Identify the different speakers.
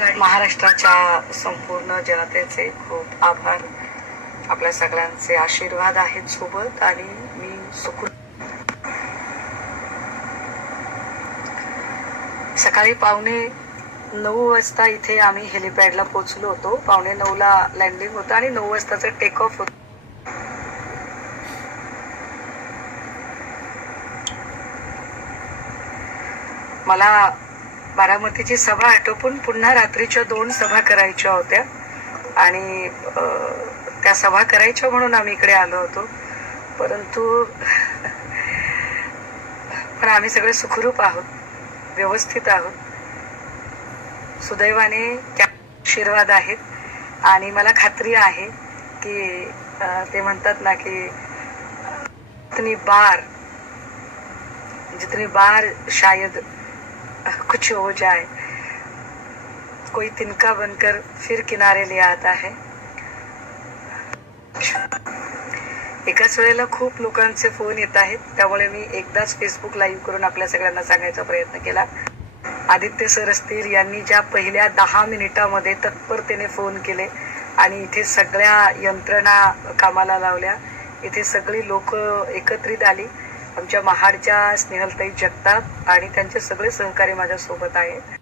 Speaker 1: महाराष्ट्राच्या संपूर्ण जनतेचे खूप आभार आपल्या सगळ्यांचे आशीर्वाद आहेत सोबत आणि मी सुखू सकाळी पावणे नऊ वाजता इथे आम्ही हेलिपॅडला पोहोचलो होतो पावणे नऊला लँडिंग होतं आणि नऊ वाजताचं टेक ऑफ होतं मला बारामतीची सभा आटोपून पुन्हा रात्रीच्या दोन सभा करायच्या होत्या आणि त्या सभा करायच्या म्हणून आम्ही इकडे आलो होतो परंतु पण आम्ही सगळे सुखरूप आहोत व्यवस्थित आहोत सुदैवाने त्या आशीर्वाद आहेत आणि मला खात्री आहे की ते म्हणतात ना की जितनी बार जितनी बार शायद कुछ हो जाए कोई तिनका बनकर फिर किनारे ले आता है एकाच वेळेला खूप लोकांचे फोन येत आहेत त्यामुळे मी एकदाच फेसबुक लाईव्ह करून आपल्या सगळ्यांना सांगायचा प्रयत्न केला आदित्य सर यांनी ज्या पहिल्या दहा मिनिटामध्ये तत्परतेने फोन केले आणि इथे सगळ्या यंत्रणा कामाला लावल्या इथे सगळी लोक एकत्रित आली आमच्या महाडच्या स्नेहलताई जगताप आणि त्यांचे सगळे सहकारी माझ्यासोबत आहेत